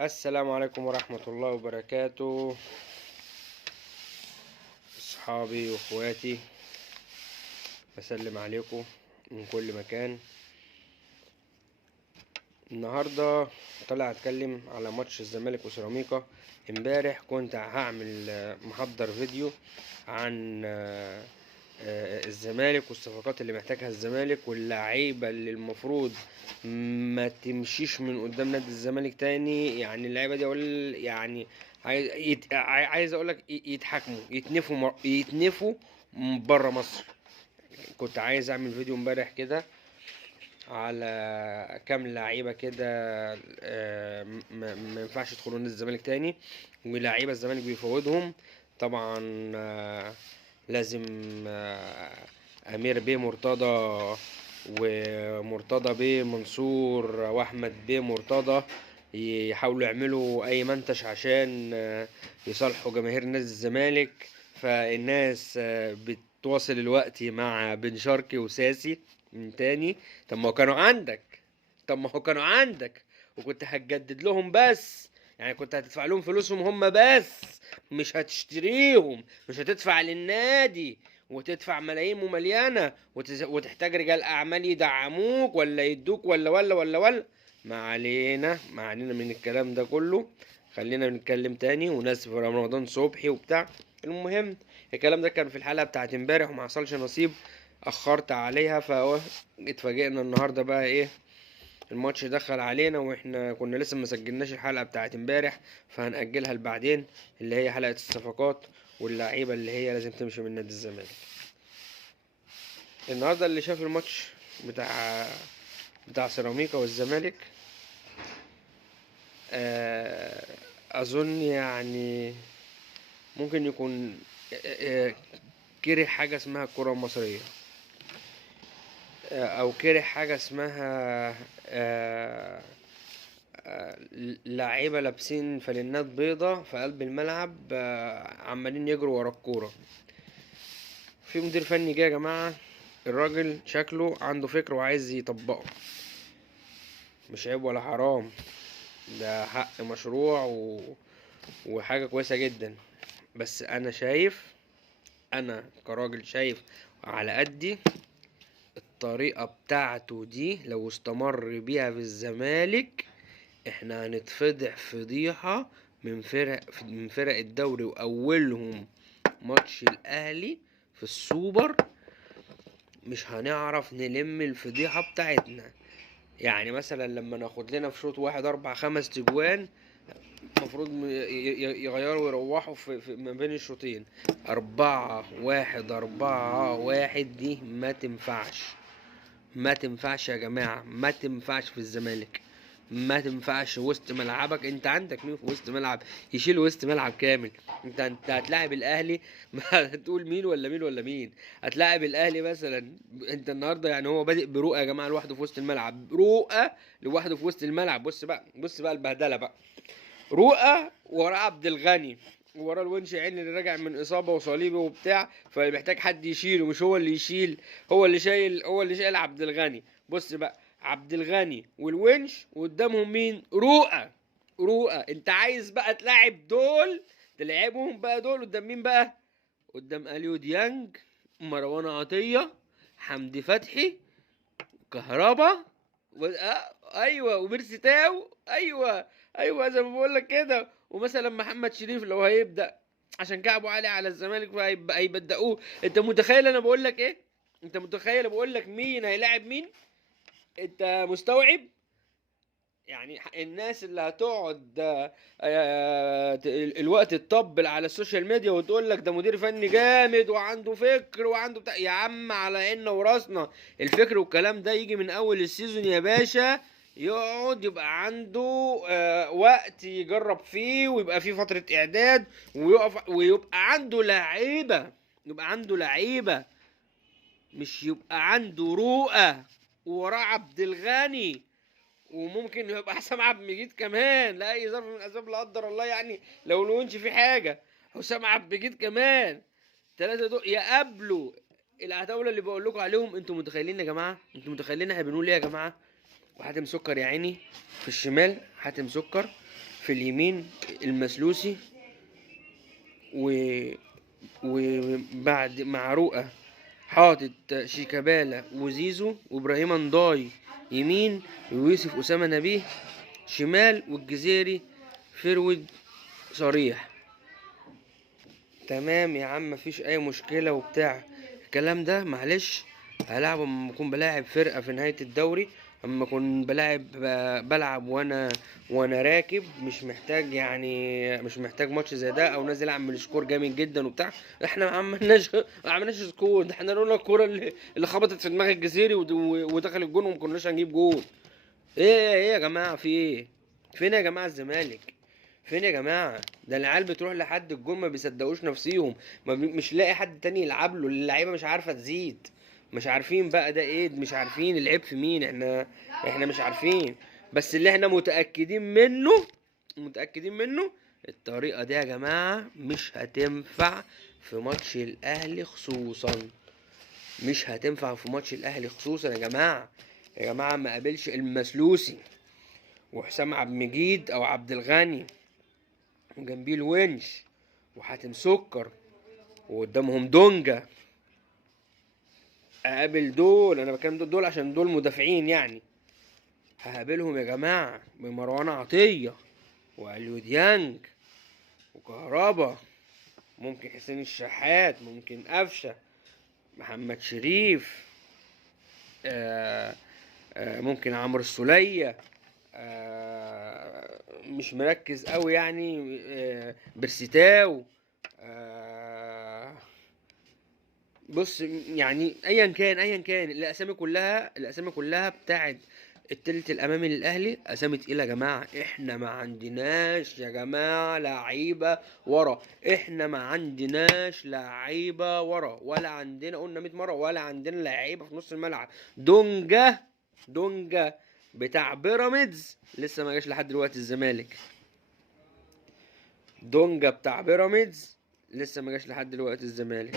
السلام عليكم ورحمة الله وبركاته. أصحابي وأخواتي، بسلم عليكم من كل مكان. النهاردة طلع أتكلم على ماتش الزمالك وسيراميكا. امبارح كنت هعمل محضر فيديو عن الزمالك والصفقات اللي محتاجها الزمالك واللعيبة اللي المفروض ما تمشيش من قدام نادي الزمالك تاني. يعني اللعيبة دي يعني عايز اقولك يتحكموا يتنفوا بره مصر. كنت عايز اعمل فيديو امبارح كده على كام لعيبة كده ما ينفعش يدخلوا نادي الزمالك تاني، ولعيبة الزمالك بيفوضهم. طبعا لازم امير بيه مرتضى ومرتضى بيه منصور واحمد بيه مرتضى يحاولوا يعملوا اي منتج عشان يصالحوا جماهير نادي الزمالك. فالناس بتواصل الوقت مع بن شرقي وساسي من تاني. طب ما هو كانوا عندك وكنت هتجدد لهم، بس يعني كنت هتدفع لهم فلوسهم هم بس، مش هتشتريهم، مش هتدفع للنادي وتدفع ملايين ومليانة وتحتاج رجال أعمال يدعموك ولا يدوك ولا. ما علينا من الكلام ده كله. خلينا نتكلم تاني. وناس في رمضان صبحي وبتاع. المهم، الكلام ده كان في الحلقة بتاعت امبارح وما حصلش نصيب، أخرت عليها. اتفاجئنا النهاردة بقى ايه، الماتش دخل علينا واحنا كنا لسه ما سجلناش الحلقه بتاعت امبارح، فهنأجلها لبعدين، اللي هي حلقه الصفقات واللعيبه اللي هي لازم تمشي من نادي الزمالك. النهارده اللي شاف الماتش بتاع سيراميكا والزمالك اظن يعني ممكن يكون كره حاجه اسمها الكره المصريه، او كره حاجه اسمها لعيبه لابسين فانلات بيضة في قلب الملعب عمالين يجروا ورا الكوره. في مدير فني جه يا جماعه، الراجل شكله عنده فكر وعايز يطبقه، مش عيب ولا حرام، ده حق مشروع وحاجه كويسه جدا. بس انا كراجل شايف على قدي الطريقه بتاعته دي لو استمر بيها في الزمالك احنا هنتفضح فضيحة من فرق الدوري، واولهم ماتش الاهلي في السوبر. مش هنعرف نلم الفضيحة بتاعتنا. يعني مثلا لما ناخد لنا في شوط واحد 4 5 تجوان، المفروض يغيروا ويروحوا ما بين الشوطين 4-1 دي ما تنفعش يا جماعة، ما تنفعش في الزمالك، ما تنفعش. وسط ملعبك انت عندك مين في وسط ملعب يشيل وسط ملعب كامل؟ انت هتلاعب الاهلي ما هتقول مين ولا مين. هتلاعب الاهلي مثلا، انت النهارده يعني هو بادئ برؤى يا جماعه لوحده في وسط الملعب، رؤى لوحده في وسط الملعب. بص بقى البهدله بقى. رؤى وراه عبد الغني، وراه الونش عين اللي راجع من اصابه وصليبي وبتاع، فمحتاج حد يشيله، مش هو اللي يشيل، هو اللي شايل عبد الغني. بص بقى، عبد الغني والونش وقدامهم مين؟ رؤى. انت عايز بقى تلاعب دول، تلعبهم بقى دول قدام مين بقى؟ قدام اليو ديانج، مروان عطيه، حمدي فتحي، كهربا ايوه، وبيرسي تاو، ايوه زي ما بقول لك كده. ومثلا محمد شريف لو هيبدا، عشان كعبوا عالي على الزمالك فهيبدأوه. انت متخيل انا بقول لك ايه؟ انت متخيل بقول لك مين هيلاعب مين؟ انت مستوعب؟ يعني الناس اللي هتقعد الوقت تطبل على السوشيال ميديا وتقول لك ده مدير فني جامد وعنده فكر وعنده بتاع، يا عم على عيننا وراسنا. الفكر والكلام ده يجي من اول السيزون يا باشا، يقعد يبقى عنده وقت يجرب فيه، ويبقى فيه فترة اعداد، ويبقى عنده لعيبة، مش يبقى عنده رؤى ووراه عبد الغني، وممكن يبقى حسام عبد المجيد كمان لاي ظرف من الاسباب لا قدر الله، يعني لو الونش في حاجه حسام عبد المجيد كمان. 3 دول يقابلوا العتاوله اللي بقول لكم عليهم. انتوا متخيلين يا جماعه؟ انتوا متخيلين احنا بنقول ايه يا جماعه؟ وحاتم سكر يا عيني في الشمال، حاتم سكر في اليمين المسلوسي، وبعد مع رؤى حاطط شيكابالا وزيزو وابراهيم نداي يمين، ويوسف اسامه نبيه شمال، والجزيري فرود صريح. تمام يا عم، مفيش اي مشكله وبتاع الكلام ده. معلش هلعب اما اكون بلاعب فرقه في نهايه الدوري، اما اكون بلعب وانا راكب، مش محتاج يعني، مش محتاج ماتش زي ده او نازل اعمل سكور جامد جدا وبتاع. احنا ما عملناش سكور، ده احنا لولا الكوره اللي خبطت في دماغ الجزيري ودخل الجون وما كناش هنجيب جون. ايه يا جماعه، في ايه؟ فين يا جماعه الزمالك؟ فين يا جماعه؟ ده العيال بتروح لحد الجون ما بيصدقوش نفسيهم، مش لاقي حد تاني يلعب له، اللعيبه مش عارفه تزيد، مش عارفين بقى ده ايه، مش عارفين العيب في مين. احنا مش عارفين، بس اللي احنا متاكدين منه الطريقه دي يا جماعه مش هتنفع في ماتش الاهلي خصوصا، مش هتنفع في ماتش الاهلي خصوصا يا جماعه. يا جماعه ما قابلش المسلوسي وحسام عبد المجيد او عبد الغني وجنبيه الونش وحاتم سكر وقدامهم دونجا، اقابل دول؟ انا بكلم دول عشان دول مدافعين يعني. هقابلهم يا جماعه بمروان عطيه واليو ديانج وكهربا، ممكن حسين الشحات، ممكن قفشه، محمد شريف، ممكن عمرو السولية، مش مركز قوي يعني، برسيتاو، بص يعني ايا كان الاسامي كلها بتاعت التلت الامامي للاهلي اسامي تقيله يا جماعه. احنا ما عندناش يا جماعه لعيبه ورا، احنا ما عندناش لعيبه ورا، ولا عندنا، قلنا 100 مره، ولا عندنا لعيبه في نص الملعب. دونجا بتاع بيراميدز لسه ما جاش لحد دلوقتي الزمالك. دونجا بتاع بيراميدز لسه ما جاش لحد دلوقتي الزمالك.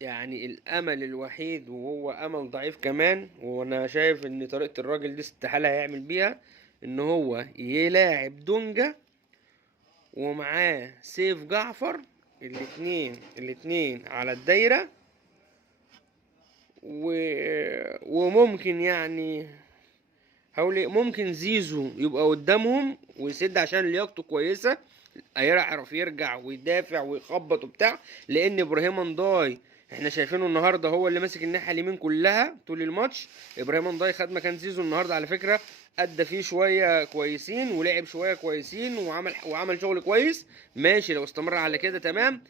يعني الامل الوحيد، وهو امل ضعيف كمان، وانا شايف ان طريقة الراجل دي استحالة هيعمل بيها، ان هو يلاعب دونجا ومعاه سيف جعفر، الاتنين على الدايرة، وممكن يعني ممكن زيزو يبقى قدامهم ويسد عشان لياقته كويسة، هيعرف يرجع ويدافع ويخبط وبتاع، لان ابراهيم نداي احنا شايفينه النهارده هو اللي ماسك الناحيه اليمين كلها طول الماتش. ابراهيم نداي خد مكان زيزو النهارده على فكره، ادى فيه شويه كويسين ولعب شويه كويسين وعمل شغل كويس، ماشي لو استمر على كده تمام.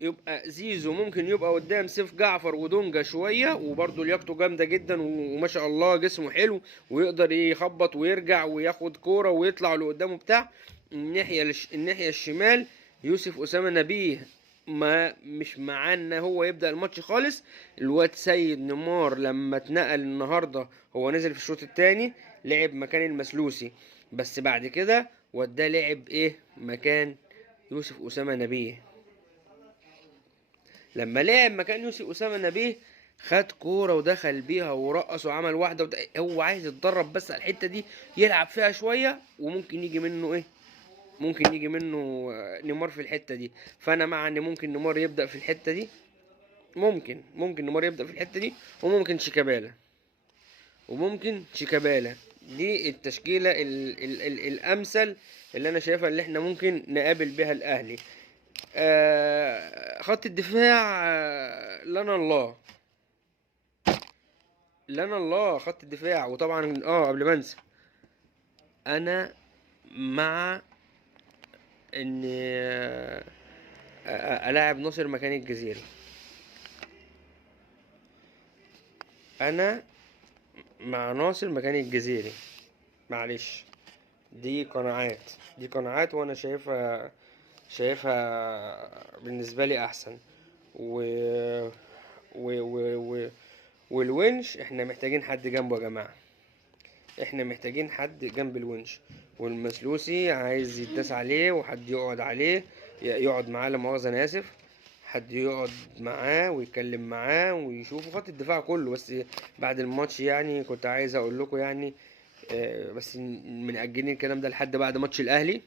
يبقى زيزو ممكن يبقى قدام سيف جعفر ودونجا شويه، وبرده لياقته جامده جدا وما شاء الله جسمه حلو ويقدر يخبط ويرجع وياخد كوره ويطلع لقدامه بتاع. الناحيه الشمال يوسف اسامه نبيه ما مش معانا، هو يبدا الماتش خالص. الواد سيد نيمار لما اتنقل النهارده هو نزل في الشوط الثاني لعب مكان المسلوسي، بس بعد كده وداه لعب ايه مكان يوسف اسامه نبيه. لما لعب مكان يوسف اسامه نبيه خد كوره ودخل بيها ورقص وعمل واحده هو عايز يتدرب بس على الحته دي، يلعب فيها شويه وممكن يجي منه ايه، ممكن يجي منه نيمار في الحته دي. فانا مع ان ممكن نيمار يبدا في الحته دي، ممكن نيمار يبدا في الحته دي، وممكن شيكابالا. دي التشكيله الامثل اللي انا شايفها اللي احنا ممكن نقابل بها الاهلي. خط الدفاع لنا الله خط الدفاع. وطبعا قبل ما انسى، انا مع ان الاعب ناصر مكان الجزيري. انا مع ناصر مكان الجزيري، معلش دي قناعات وانا شايفها بالنسبه لي احسن. و و و و والونش احنا محتاجين حد جنبه يا جماعه، احنا محتاجين حد جنب الونش. والمسلوسي عايز يتداس عليه وحد يقعد عليه، يقعد معاه، لا مؤاخذة انا اسف، حد يقعد معاه ويتكلم معاه ويشوفوا خط الدفاع كله. بس بعد الماتش يعني كنت عايز اقول لكم يعني بس مأجلين الكلام ده لحد بعد ماتش الاهلي.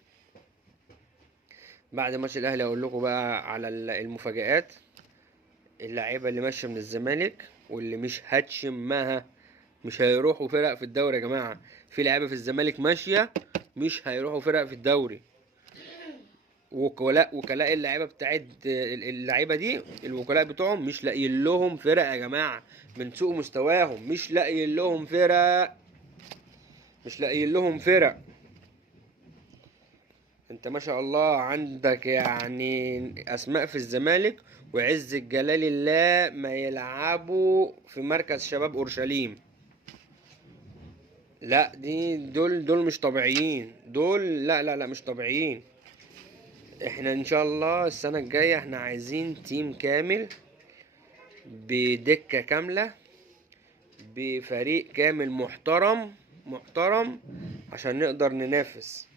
بعد ماتش الاهلي اقول لكم بقى على المفاجآت، اللعيبه اللي ماشيه من الزمالك واللي مش هتشمها، مش هيروحوا فرق في الدوري يا جماعه. في لعيبه في الزمالك ماشيه مش هيروحوا فرق في الدوري. وكلاء اللعيبه بتاعت اللعيبه دي، الوكلاء بتوعهم مش لاقيين لهم فرق يا جماعه، من سوء مستواهم مش لاقيين لهم فرق، مش لاقيين لهم فرق. انت ما شاء الله عندك يعني اسماء في الزمالك وعز الجلال الله ما يلعبوا في مركز شباب اورشليم. لا دول مش طبيعيين، دول لا لا لا مش طبيعيين. احنا ان شاء الله السنة الجاية احنا عايزين تيم كامل بدكة كاملة بفريق كامل محترم محترم عشان نقدر ننافس.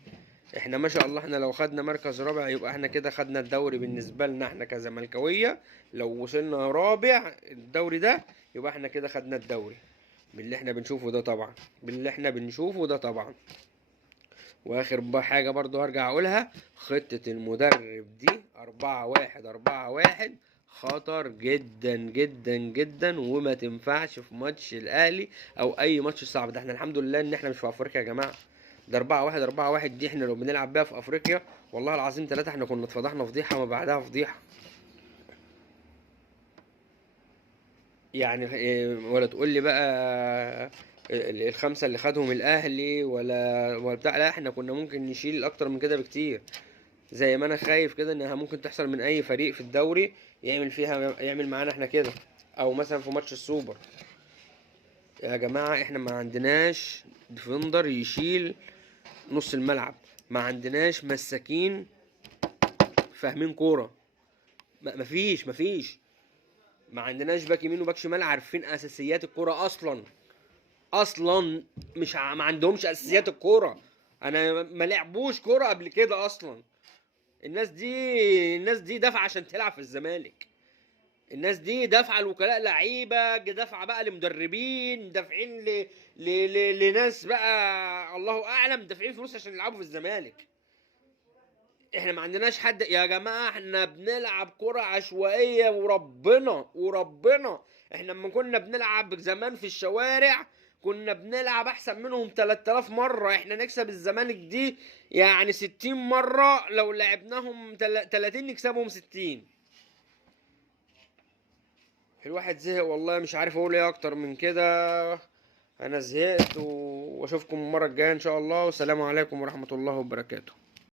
احنا ما شاء الله احنا لو خدنا مركز رابع يبقى احنا كده خدنا الدوري بالنسبة لنا احنا كزملكاوية. لو وصلنا رابع الدوري ده يبقى احنا كده خدنا الدوري باللي احنا بنشوفه ده طبعا، باللي احنا بنشوفه ده طبعا. واخر حاجة برضو هرجع اقولها، خطة المدرب دي 4-1 خطر جدا جدا جدا وما تنفعش في ماتش الاهلي او اي ماتش صعب. ده احنا الحمد لله ان احنا مش في افريقيا يا جماعة. ده 4-1 دي احنا لو بنلعب بيها في افريقيا والله العظيم 3 احنا كنا اتفضحنا فضيحة ما بعدها فضيحة. يعني ولا تقول لي بقى الخمسة اللي خدهم الاهلي ولا بتاع، لا احنا كنا ممكن نشيل اكتر من كده بكتير. زي ما انا خايف كده انها ممكن تحصل من اي فريق في الدوري يعمل معانا احنا كده، او مثلا في ماتش السوبر. يا جماعة احنا ما عندناش ديفندر يشيل نص الملعب، ما عندناش مساكين فاهمين كورة، مفيش. ما عندناش باك يمين وباك شمال عارفين اساسيات الكورة اصلا مش ما عندهمش اساسيات الكورة. انا ما لعبوش كورة قبل كده اصلا. الناس دي دافعه عشان تلعب في الزمالك. الناس دي دافعه لوكلاء لعيبه، دافعه بقى لمدربين، دافعين لناس بقى الله اعلم دافعين فلوس عشان يلعبوا في الزمالك. احنا ما عندناش حد يا جماعه، احنا بنلعب كرة عشوائيه وربنا احنا لما كنا بنلعب زمان في الشوارع كنا بنلعب احسن منهم 3000 مره. احنا نكسب الزمالك دي يعني 60 مره، لو لعبناهم 30 نكسبهم 60. الواحد زهق والله، مش عارف اقول ايه اكتر من كده. انا زهقت واشوفكم المره الجايه ان شاء الله، والسلام عليكم ورحمه الله وبركاته.